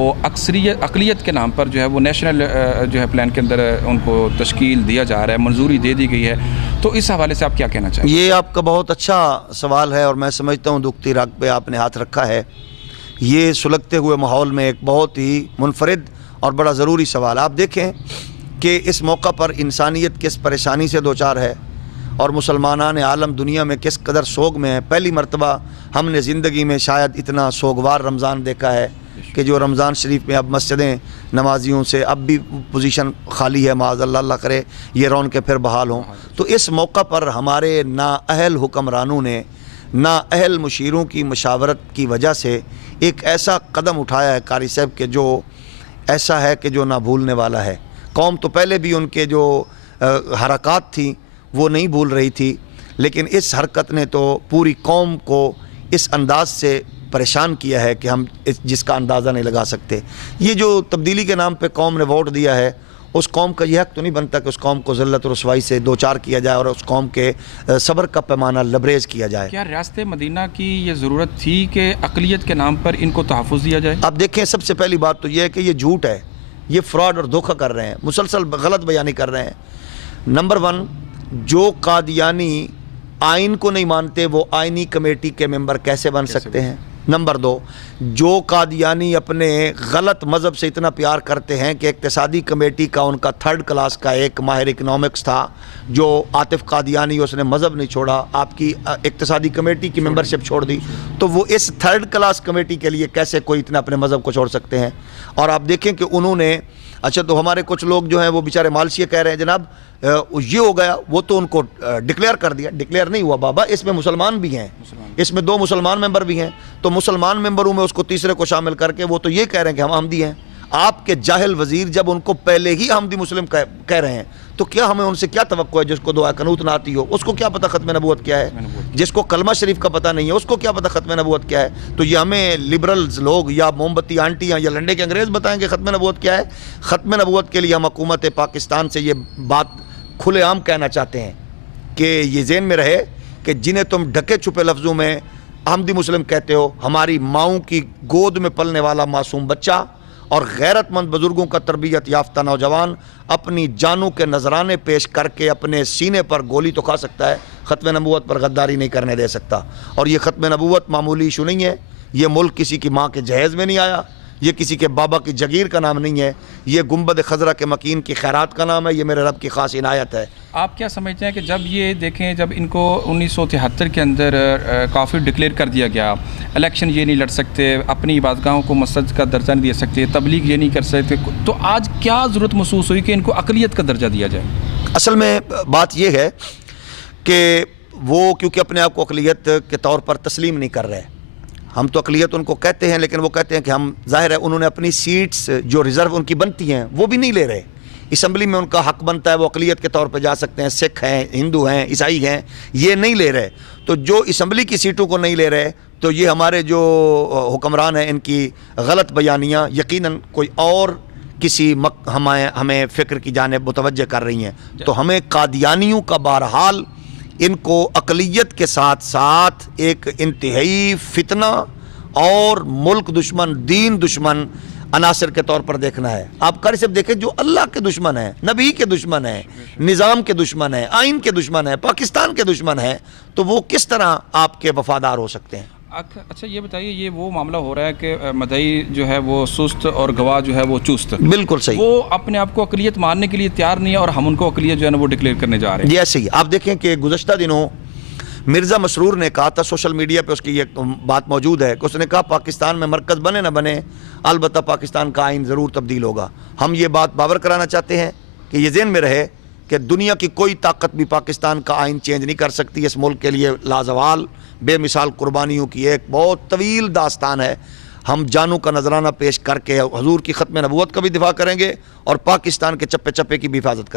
वो अक़लियत के नाम पर जो है वो नेशनल जो है प्लान के अंदर उनको तश्कील दिया जा रहा है, मंजूरी दे दी गई है, तो इस हवाले से आप क्या कहना चाहेंगे? ये आपका बहुत अच्छा सवाल है और मैं समझता हूँ दुखती राग पे आपने हाथ रखा है। ये सुलगते हुए माहौल में एक बहुत ही मुनफरिद और बड़ा ज़रूरी सवाल। आप देखें कि इस मौका पर इंसानियत किस परेशानी से दो चार है और मुसलमानान आलम दुनिया में किस कदर सोग में है। पहली मरतबा हमने ज़िंदगी में शायद इतना सोगवार रमज़ान देखा है कि जो रमज़ान शरीफ में अब मस्जिदें नमाजियों से अब भी पोजीशन खाली है, माज़अल्लाह अल्लाह करे ये रौनकें फिर बहाल हों। तो इस मौका पर हमारे नाअहल हुक्मरानों ने नाअहल मुशीरों की मशावरत की वजह से एक ऐसा कदम उठाया है कारी साहब के जो ऐसा है कि जो ना भूलने वाला है। कौम तो पहले भी उनके जो हरकत थी वो नहीं भूल रही थी, लेकिन इस हरकत ने तो पूरी कौम को इस अंदाज से परेशान किया है कि हम जिसका अंदाज़ा नहीं लगा सकते। ये जो तब्दीली के नाम पे कौम ने वोट दिया है, उस कौम का यह हक़ तो नहीं बनता कि उस कौम को ज़िल्लत और रुसवाई से दो चार किया जाए और उस कौम के सब्र का पैमाना लबरेज किया जाए। क्या रियासत मदीना की ये ज़रूरत थी कि अक़लियत के नाम पर इनको तहफ़्फ़ुज़ दिया जाए? अब देखें, सबसे पहली बात तो यह है कि ये झूठ है, ये फ्रॉड और धोखा कर रहे हैं, मुसलसल गलत बयानी कर रहे हैं। नंबर वन, जो कादियानी आइन को नहीं मानते वो आइनी कमेटी के मेंबर कैसे बन सकते हैं? नंबर दो, जो कादियानी अपने गलत मज़हब से इतना प्यार करते हैं कि इक़्तिसादी कमेटी का उनका थर्ड क्लास का एक माहिर इकनॉमिक्स था जो आतिफ़ कादियानी, उसने मज़हब नहीं छोड़ा, आपकी इक़्तिसादी कमेटी की मेंबरशिप छोड़ दी, तो वो इस थर्ड क्लास कमेटी के लिए कैसे कोई इतना अपने मज़हब को छोड़ सकते हैं? और आप देखें कि उन्होंने अच्छा, तो हमारे कुछ लोग जो हैं वो बेचारे मालशिया कह रहे हैं जनाब ये हो गया, वो तो उनको डिक्लेयर कर दिया। डिक्लेयर नहीं हुआ बाबा, इसमें मुसलमान भी हैं, इसमें 2 मुसलमान मेंबर भी हैं, तो मुसलमान मेंबरों में उसको तीसरे को शामिल करके वो तो ये कह रहे हैं कि हम अहमदी हैं। आपके जाहिल वज़ीर जब उनको पहले ही अहमदी मुस्लिम कह रहे हैं तो क्या हमें उनसे क्या तवक्को है? जिसको दुआ कनूत ना आती हो उसको क्या पता ख़त्म नबूवत क्या है? जिसको कलमा शरीफ का पता नहीं है उसको क्या पता ख़त्म नबूवत क्या है? तो ये हमें लिबरल्स लोग या मोमबत्ती आंटियाँ या लंडे के अंग्रेज़ बताएंगे ख़त्म नबूवत क्या है? ख़त्म नबूवत के लिए हम हुकूमत पाकिस्तान से ये बात खुलेआम कहना चाहते हैं कि ये ज़हन में रहे कि जिन्हें तुम ढके छुपे लफ्ज़ों में अहमदी मुस्लिम कहते हो, हमारी माओं की गोद में पलने वाला मासूम बच्चा और गैरतमंद बुज़ुर्गों का तरबियत याफ्ता नौजवान अपनी जानों के नजराने पेश करके अपने सीने पर गोली तो खा सकता है, ख़त्म नबूवत पर गद्दारी नहीं करने दे सकता। और ये ख़त्म नबूवत मामूली इशू नहीं है, ये मुल्क किसी की माँ के जहेज़ में नहीं आया, ये किसी के बाबा की जगीर का नाम नहीं है, ये गुंबद खजरा के मकीन की खैरात का नाम है, ये मेरे रब की ख़ास इनायत है। आप क्या समझते हैं कि जब ये देखें, जब इनको 1973 के अंदर काफिर डिक्लेयर कर दिया गया, इलेक्शन ये नहीं लड़ सकते, अपनी इबादतगाहों को मस्जिद का दर्जा नहीं दे सकते, तबलीग ये नहीं कर सकते, तो आज क्या ज़रूरत महसूस हुई कि इनको अक़लियत का दर्जा दिया जाए? असल में बात यह है कि वो क्योंकि अपने आप को अक़लियत के तौर पर तस्लीम नहीं कर रहे। हम तो अक़लियत उनको कहते हैं, लेकिन वो कहते हैं कि हम, जाहिर है उन्होंने अपनी सीट्स जो रिज़र्व उनकी बनती हैं वो भी नहीं ले रहे। असम्बली में उनका हक़ बनता है, वो अक़लियत के तौर पे जा सकते हैं, सिख हैं, हिंदू हैं, ईसाई हैं, ये नहीं ले रहे। तो जो असम्बली की सीटों को नहीं ले रहे, तो ये हमारे जो हुक्मरान हैं इनकी गलत बयानियाँ यकीनन कोई और किसी हमें फ़िक्र की जानिब मुतवज्जह कर रही हैं। तो हमें कादियानियों का बहरहाल इनको अक़लियत के साथ साथ एक इंतहाई फितना और मुल्क दुश्मन, दीन दुश्मन अनासर के तौर पर देखना है। आप कर सब देखें, जो अल्लाह के दुश्मन है, नबी के दुश्मन है, निज़ाम के दुश्मन है, आइन के दुश्मन है, पाकिस्तान के दुश्मन है, तो वो किस तरह आपके वफादार हो सकते हैं? अच्छा, ये बताइए, ये वो मामला हो रहा है कि मदई जो है वो सुस्त और गवाह जो है वो चुस्त। बिल्कुल सही। वो अपने आप को अक़लियत मानने के लिए तैयार नहीं है और हम उनको अक़लियत जो है ना वो डिक्लेयर करने जा रहे हैं। ये सही। आप देखें कि गुज़श्ता दिनों मिर्ज़ा मसरूर ने कहा था, सोशल मीडिया पे उसकी ये बात मौजूद है कि उसने कहा पाकिस्तान में मरकज़ बने ना बने, अलबत्ता पाकिस्तान का आइन ज़रूर तब्दील होगा। हम ये बात बावर कराना चाहते हैं कि ये ज़हन में रहे कि दुनिया की कोई ताकत भी पाकिस्तान का आइन चेंज नहीं कर सकती। इस मुल्क के लिए लाजवाल बेमिसाल कुर्बानियों की एक बहुत तवील दास्तान है। हम जानों का नजराना पेश करके हुजूर की ख़त्म नबूवत का भी दिफा करेंगे और पाकिस्तान के चप्पे चप्पे की भी हिफाजत करेंगे।